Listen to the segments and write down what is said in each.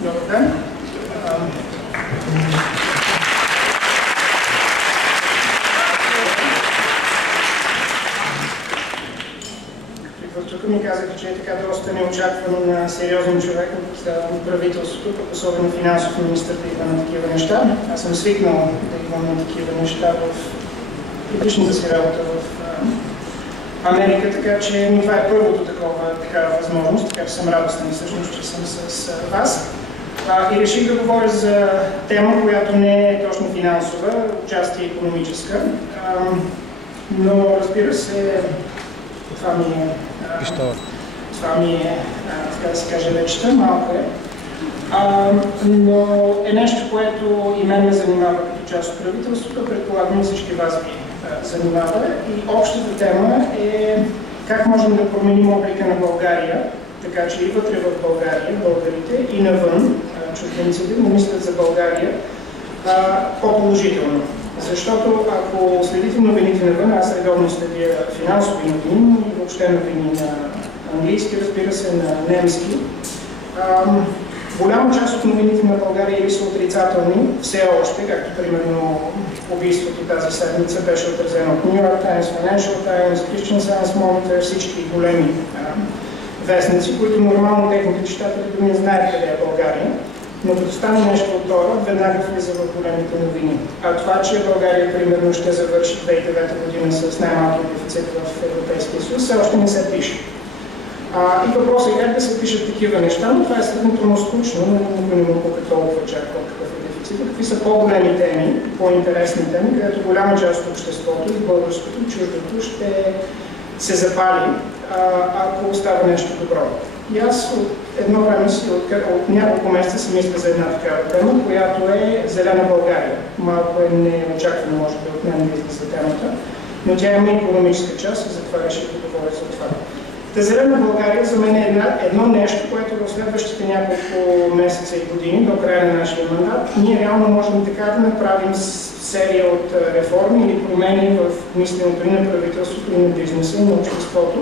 Добър ден. Тук ми казаха, че е така доста неочаквано на сериозен човек от правителството, особено финансов министър, да идва на такива неща. Аз съм свикнал да идвам на такива неща в предишната си работа в Америка, така че това е първото такава възможност, така че съм радостен всъщност, че съм с вас. И реших да говоря за тема, която не е точно финансова, отчасти икономическа, но разбира се, това ми е, така да се каже, речта, малко е. Но е нещо, което и мен ме занимава като част от правителството, предполагам всички вас ви занимава. И общата тема е как можем да променим облика на България, така че и вътре в България, българите, и навън, чужденците, да мислят за България по-положително. Защото ако следите новините навън, аз редовно следя финансови новини и въобще новини на английски, разбира се, на немски, голяма част от новините на България или са отрицателни, все още, както примерно убийството тази седмица беше отразено от New York Times, Financial Times, Christian Science Monitor, всички големи вестници, които нормално техните читатели не знаят къде е България, но като стане нещо от това, веднага влиза в големите новини. А това, че България примерно ще завърши 2009 година с най-малкия дефицит в Европейския съюз, все още не се пише. И въпросът е как да се пишат такива неща, но това е сравнително скучно, но никой не му пука толкова чак какъв е дефицит. Какви са по-големи теми, по-интересни теми, където голяма част от обществото и българското, и чуждото ще се запали, ако става нещо добро. И аз от едно време от няколко месеца си мисля за една такава тема, която е Зелена България. Малко е неочаквано, може би, от мен да излиза темата, но тя има икономическа част и затова реших да говоря за това. Та Зелена България за мен е едно нещо, което в следващите няколко месеца и години, до края на нашия мандат, ние реално можем така да направим серия от реформи или промени в мисленето и на правителството, и на бизнеса, и на обществото,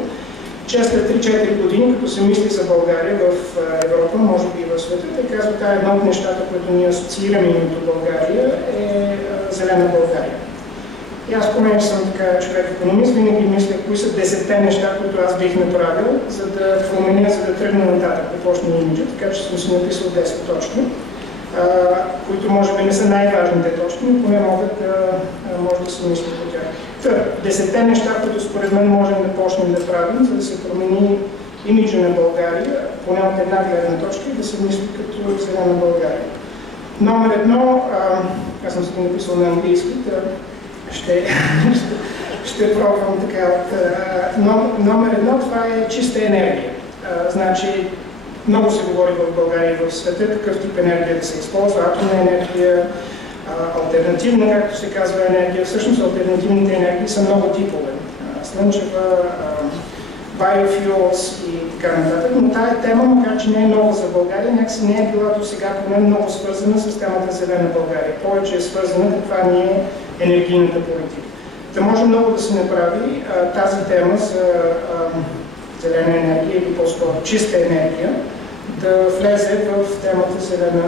че след 3-4 години, като се мисли за България в Европа, може би и в света, да казва, това е едно от нещата, които ние асоциираме името България, е Зелена България. И аз, понеже съм така човек-икономист, винаги мисля кои са 10-те неща, които аз бих направил, за да променя, за да тръгна нататък да почне имиджа, така че съм си написал 10 точки, които може би не са най-важните точки, но поне може да се мисли по тях. 10-те неща, които според мен можем да почнем да правим, за да се промени имиджа на България, поне от една гледна точка, и да се мисли като Зелена България. Номер едно, аз съм си го написал на английски, ще пробвам така. Номер едно, това е чиста енергия. Значи, много се говори в България и в света какъв тип енергия да се използва, атомна енергия, алтернативна, както се казва, енергия. Всъщност алтернативните енергии са много типове. Слънчева, biofuels и така нататък. Но тая тема, макар че не е нова за България, някакси не е била до сега поне много свързана с темата Зелена България. Повече е свързана каква ни е енергийната политика. Та може много да се направи тази тема за зелена енергия или по-скоро чиста енергия да влезе в темата Зелена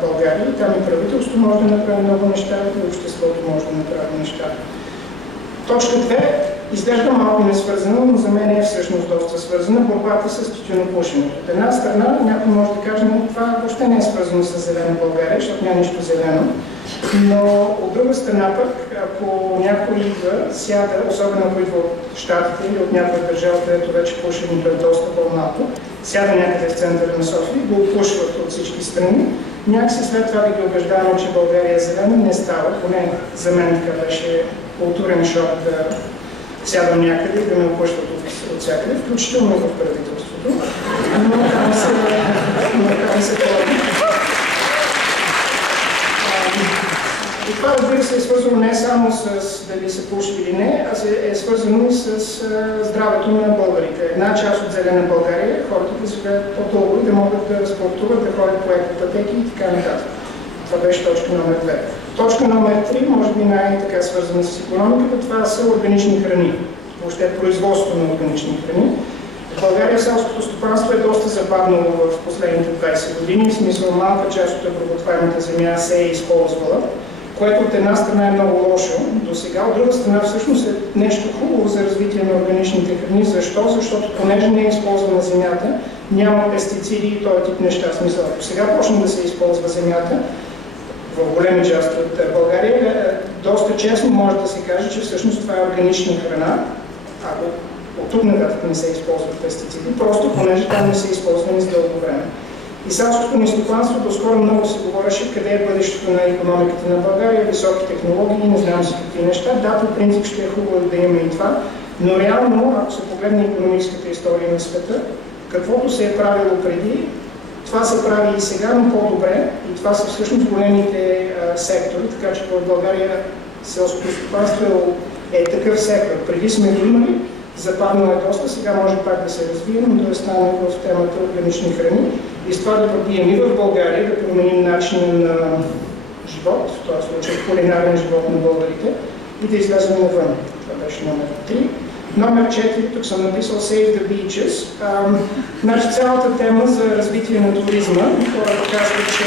България. Там и правителството може да направи много неща, и обществото може да направи неща. Точка 2 изглежда малко несвързана, но за мен е всъщност доста свързана. Борбата с тютюнопушенето. От една страна някой може да каже, но това въобще не е свързано с Зелена България, защото няма нищо зелено. Но от друга страна пък, ако някой идва, сяда, особено ако идва от Щатите или от някоя държава, където вече пушенето е доста по-малко, сяда някъде в центъра на София, го опушват от всички страни, някакси след това да ги убеждаваме, че България е зелена, не става. Поне за мен така беше културен шок да сядам някъде и да ме опушват от всякъде, включително и в правителството. Но там се прави. И това, разбира се, е свързано не само с дали се пуши или не, а е свързано и с здравето на българите. Една част от Зелена България е хората да живеят по-дълго и да могат да спортуват, да ходят по екопътеки и така нататък. Това беше точка номер 2. Точка номер 3, може би най-така свързана с икономиката, това са органични храни. Въобще производство на органични храни. В България селското стопанство е доста забавнало в последните 20 години, в смисъл малка част от обработваемата земя се е използвала, което от една страна е много лошо до сега, от друга страна всъщност е нещо хубаво за развитие на органичните храни. Защо? Защото понеже не е използвана земята, няма пестициди и този тип неща. Смисъл, ако сега почне да се използва земята, в големи части от България, доста честно може да се каже, че всъщност това е органична храна, ако от тук нататък не се използват пестициди, просто понеже там не са използвани с дълго време. И селското ни стопанство доскоро много се говореше къде е бъдещето на икономиката на България, високи технологии, не знам си какви неща. Да, по принцип ще е хубаво да имаме и това, но реално, ако се погледне икономическата история на света, каквото се е правило преди, това се прави и сега, но по-добре. И това са всъщност големите сектори, така че в България селското стопанство е такъв сектор. Преди сме го имали, западнало е доста, сега може пак да се развие, но да стане в темата органични храни. И с това да пробием и в България, да променим начина на живот, в този случай кулинарен живот на българите, и да излезем навън. Това беше номер 3. Номер 4, тук съм написал Save the Beaches. Значи цялата тема за развитие на туризма, хората казват, че...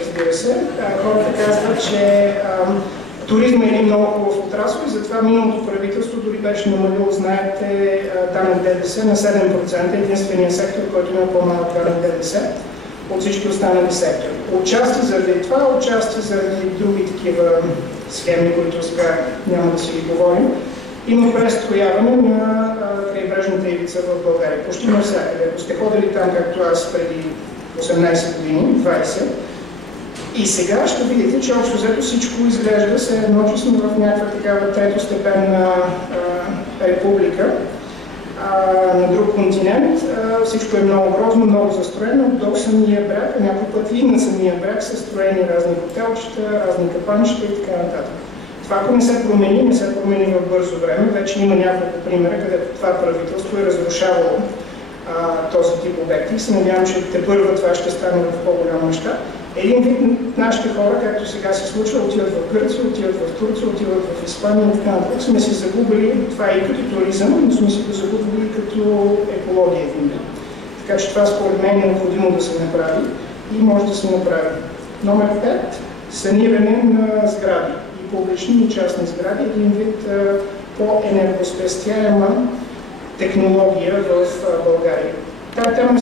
разбира се. Хората казват, че туризма е един много хубав отрасъл и затова миналото правителство дори беше намалило, знаете, данък ДДС на 7%, единствения сектор, който има по-малък данък ДДС от всички останали сектори. Отчасти заради това, отчасти заради други такива схеми, които сега няма да си ги говорим, има престрояване на крайбрежната ивица в България. Почти навсякъде. Ако сте ходили там, както аз преди 18 години, 20, и сега ще видите, че общо взето всичко изглежда се едно, че сме в някаква такава третостепенна република на друг континент. Всичко е много грозно, много застроено. До самия бряг, някой път и на самия бряг са строени разни хотелчета, разни капанчета и така нататък. Това, ако не се промени в бързо време, вече има няколко примера, където това правителство е разрушавало този тип обекти. Se надявам, че тепърва това ще стане в по-голям мащаб. Един вид нашите хора, както сега се случва, отиват в Гърция, отиват в Турция, отиват в Испания и така нататък. Сме си загубили, това и като туризъм, но сме си го загубили като екология. Така че това според мен е необходимо да се направи и може да се направи. Номер 5. Саниране на сгради. И публични и частни сгради. Един вид по-енергоспестяема технология в България. Тая тема